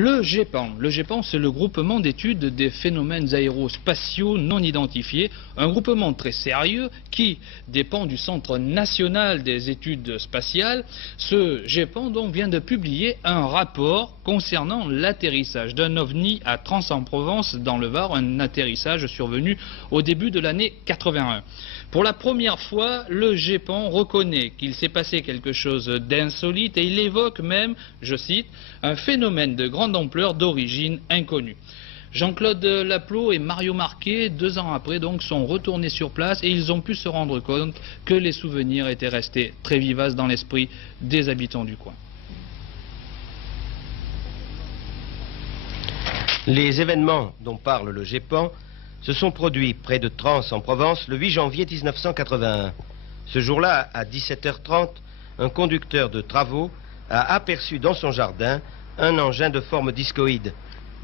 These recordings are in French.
Le GEPAN, c'est le groupement d'études des phénomènes aérospatiaux non identifiés, un groupement très sérieux qui dépend du Centre national des études spatiales. Ce GEPAN donc vient de publier un rapport concernant l'atterrissage d'un OVNI à Trans-en-Provence dans le Var, un atterrissage survenu au début de l'année 81. Pour la première fois, le GEPAN reconnaît qu'il s'est passé quelque chose d'insolite et il évoque même, je cite, un phénomène de grande ampleur d'origine inconnue. Jean-Claude Laplot et Mario Marquet, 2 ans après, donc, sont retournés sur place et ils ont pu se rendre compte que les souvenirs étaient restés très vivaces dans l'esprit des habitants du coin. Les événements dont parle le GEPAN se sont produits près de Trans-en-Provence le 8 janvier 1981. Ce jour-là, à 17h30, un conducteur de travaux a aperçu dans son jardin un engin de forme discoïde.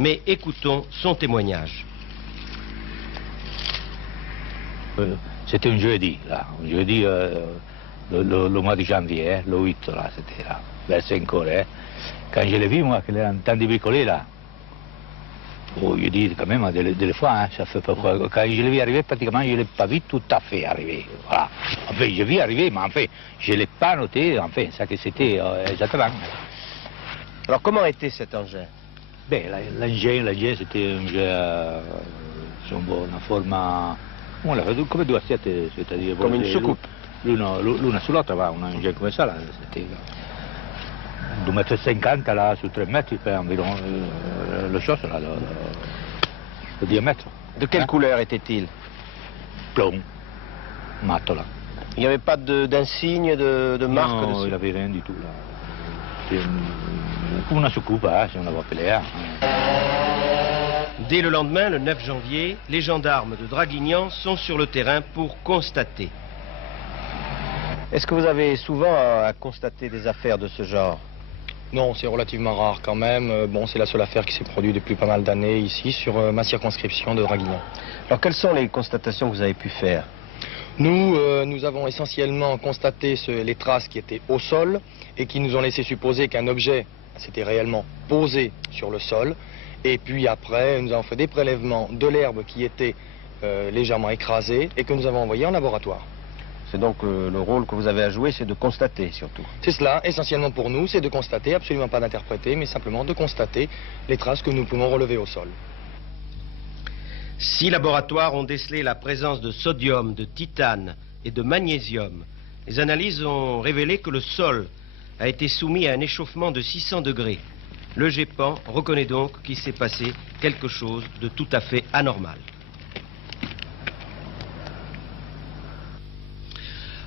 Mais écoutons son témoignage. C'était un jeudi, là. Un jeudi, le mois de janvier, le 8, là, c'était là, vers 5 heures. Quand je l'ai vu, moi, qu'il est en train de bricoler, là. Oh, je dis quand même, des fois, hein, ça fait pas quoi. Quand je l'ai vu arriver, pratiquement, je ne l'ai pas vu tout à fait arriver. Voilà. Enfin, je l'ai vu arriver, mais enfin, je ne l'ai pas noté, enfin, ça que c'était exactement. Alors, comment était cet engin? Ben, l'engin, c'était un engin, una forma, come 2 assiette, c'est-à-dire... Comme une soucoupe. L'una sull'altra, va, un engin come ça, là, c'était 2,50 m là, sur 3 mètres, il fait environ le chose, là, le diamètre. De quelle couleur était-il? Plomb, mat, là. Il n'y avait pas d'insigne, de marque Non, dessus? il n'avait rien du tout, là. C'est una soucoupe, hein, si on l'avait appelé. Hein. Dès le lendemain, le 9 janvier, les gendarmes de Draguignan sont sur le terrain pour constater. Est-ce que vous avez souvent à constater des affaires de ce genre? Non, c'est relativement rare quand même. Bon, c'est la seule affaire qui s'est produite depuis pas mal d'années ici, sur ma circonscription de Draguignan. Alors, quelles sont les constatations que vous avez pu faire? Nous avons essentiellement constaté les traces qui étaient au sol et qui nous ont laissé supposer qu'un objet s'était réellement posé sur le sol. Et puis après, nous avons fait des prélèvements de l'herbe qui était légèrement écrasée et que nous avons envoyé en laboratoire. C'est donc le rôle que vous avez à jouer, c'est de constater surtout. C'est cela, essentiellement pour nous, c'est de constater, absolument pas d'interpréter, mais simplement de constater les traces que nous pouvons relever au sol. 6 laboratoires ont décelé la présence de sodium, de titane et de magnésium. Les analyses ont révélé que le sol a été soumis à un échauffement de 600 degrés. Le GEPAN reconnaît donc qu'il s'est passé quelque chose de tout à fait anormal.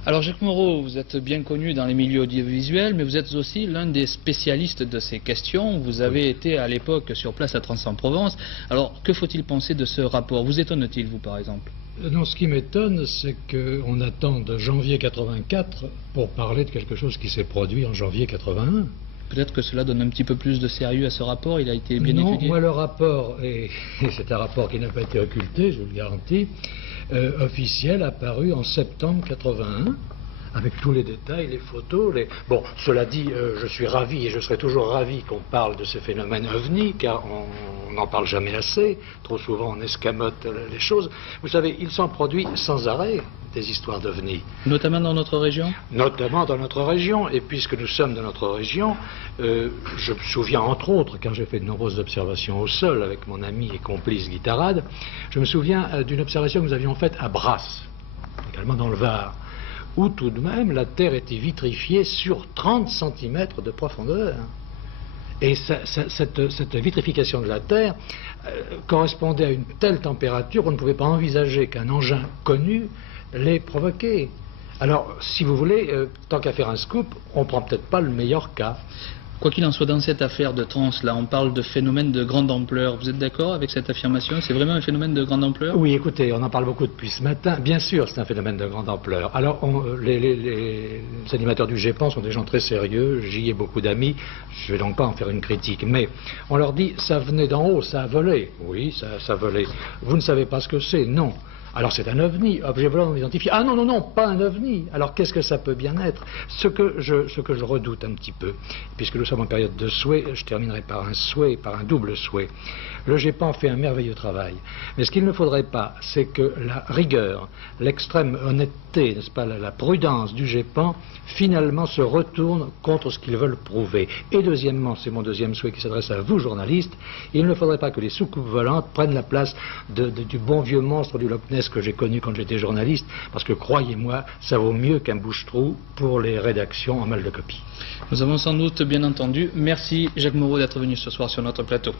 Alors Jacques Moreau, vous êtes bien connu dans les milieux audiovisuels, mais vous êtes aussi l'un des spécialistes de ces questions. Vous avez été à l'époque sur place à Trans-en-Provence. Alors que faut-il penser de ce rapport? Vous étonne-t-il, vous, par exemple? Non, ce qui m'étonne, c'est qu'on attend de janvier 84 pour parler de quelque chose qui s'est produit en janvier 81. Peut-être que cela donne un petit peu plus de sérieux à ce rapport, il a été bien étudié. Non, moi le rapport, et c'est un rapport qui n'a pas été occulté, je vous le garantis, officiel, apparu en septembre 81, avec tous les détails, les photos. Bon, cela dit, je suis ravi et je serai toujours ravi qu'on parle de ces phénomènes ovnis, car on n'en parle jamais assez. Trop souvent, on escamote les choses. Vous savez, il s'en produit sans arrêt des histoires d'ovnis. Notamment dans notre région? Notamment dans notre région. Et puisque nous sommes dans notre région, je me souviens, entre autres, quand j'ai fait de nombreuses observations au sol avec mon ami et complice Guittarade, je me souviens d'une observation que nous avions faite à Brasse, également dans le Var, où tout de même la Terre était vitrifiée sur 30 cm de profondeur. Et cette vitrification de la Terre correspondait à une telle température qu'on ne pouvait pas envisager qu'un engin connu l'ait provoqué. Alors, si vous voulez, tant qu'à faire un scoop, on ne prend peut-être pas le meilleur cas. Quoi qu'il en soit, dans cette affaire de trans, là, on parle de phénomène de grande ampleur. Vous êtes d'accord avec cette affirmation? C'est vraiment un phénomène de grande ampleur? Oui, écoutez, on en parle beaucoup depuis ce matin. Bien sûr, c'est un phénomène de grande ampleur. Alors, les animateurs du GEPAN sont des gens très sérieux. J'y ai beaucoup d'amis. Je ne vais donc pas en faire une critique. Mais on leur dit, ça venait d'en haut, ça a volé. Oui, ça a volé. Vous ne savez pas ce que c'est? Non. Alors c'est un ovni, objet volant non identifié. Ah non, non, non, pas un ovni. Alors qu'est-ce que ça peut bien être? Ce que je redoute un petit peu, puisque nous sommes en période de souhait, je terminerai par un souhait, par un double souhait. Le GEPAN fait un merveilleux travail. Mais ce qu'il ne faudrait pas, c'est que la rigueur, l'extrême honnêteté, n'est-ce pas, la prudence du GEPAN, finalement se retourne contre ce qu'ils veulent prouver. Et deuxièmement, c'est mon deuxième souhait qui s'adresse à vous, journalistes, il ne faudrait pas que les soucoupes volantes prennent la place du bon vieux monstre du Loch Ness que j'ai connu quand j'étais journaliste, parce que croyez-moi, ça vaut mieux qu'un bouche-trou pour les rédactions en mal de copie. Nous avons sans doute bien entendu. Merci Jacques Moreau d'être venu ce soir sur notre plateau.